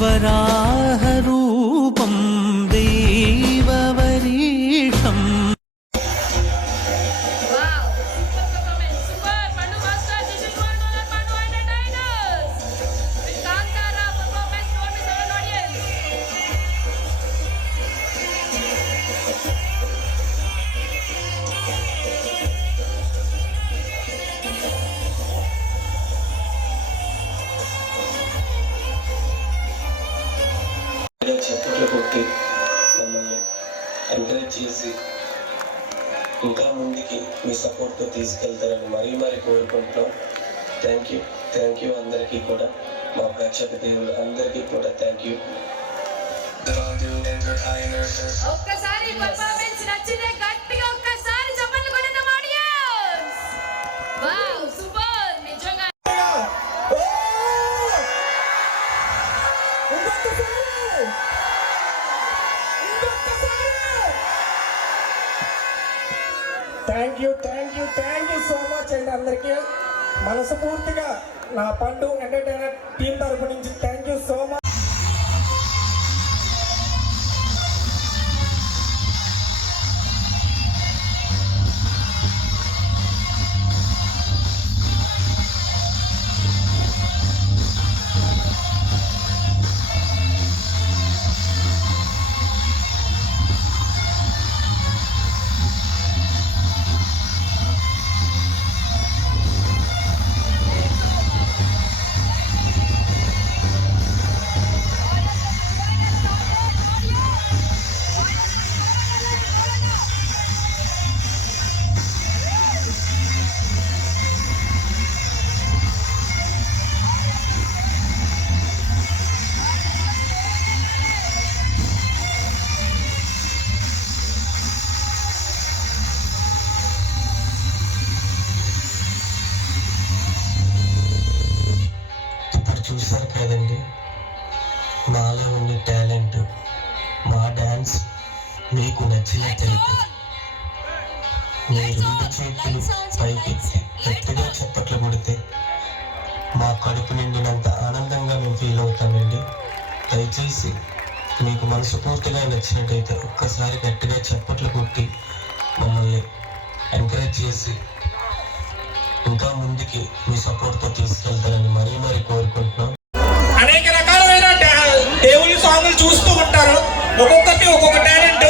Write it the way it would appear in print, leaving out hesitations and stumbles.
वराहरूपं देववरीशम्। చప్పట్లు కొట్టి మమ్మల్ని ఎంకరేజ్ చేసి ఇంకా ముందుకి మీ సపోర్ట్తో తీసుకెళ్తారని మరీ కోరుకుంటున్నాం. థ్యాంక్ యూ అందరికీ కూడా, మా ప్రేక్షక దేవులు అందరికీ కూడా థ్యాంక్ యూ. ఒక్కసారి పర్ఫార్మెన్స్ నచ్చితే గట్టిగా ఒక్కసారి చప్పట్లు కొడదాం ఆడియన్స్. వావ్ సూపర్ నిజంగా. థ్యాంక్ యూ సో మచ్ అండి. అందరికీ మనస్ఫూర్తిగా నా పండు ఎంటర్టైనర్ టీం తరపు నుంచి థ్యాంక్ యూ సో మచ్. చూశారు కదండి, మాలో ఉండే టాలెంట్, మా డాన్స్ మీకు నచ్చినట్లయితే మీ రెండు చేతులు పైకెత్తి గట్టిగా చప్పట్లు కొడితే మా కడుపు నిండినంత ఆనందంగా మేము ఫీల్ అవుతామండి. దయచేసి మీకు మనస్ఫూర్తిగా నచ్చినట్టయితే ఒక్కసారి గట్టిగా చప్పట్లు కొట్టి మమ్మల్ని ఎంకరేజ్ చేసి ఇంకా ముందుకి మీ సపోర్ట్తో తీసుకెళ్తారని మరీ కోరుకుంటున్నాం. అనేక రకాలైన దేవుని సాంగులు చూస్తూ ఉంటారు, ఒక్కొక్కటి ఒక్కొక్క టాలెంట్.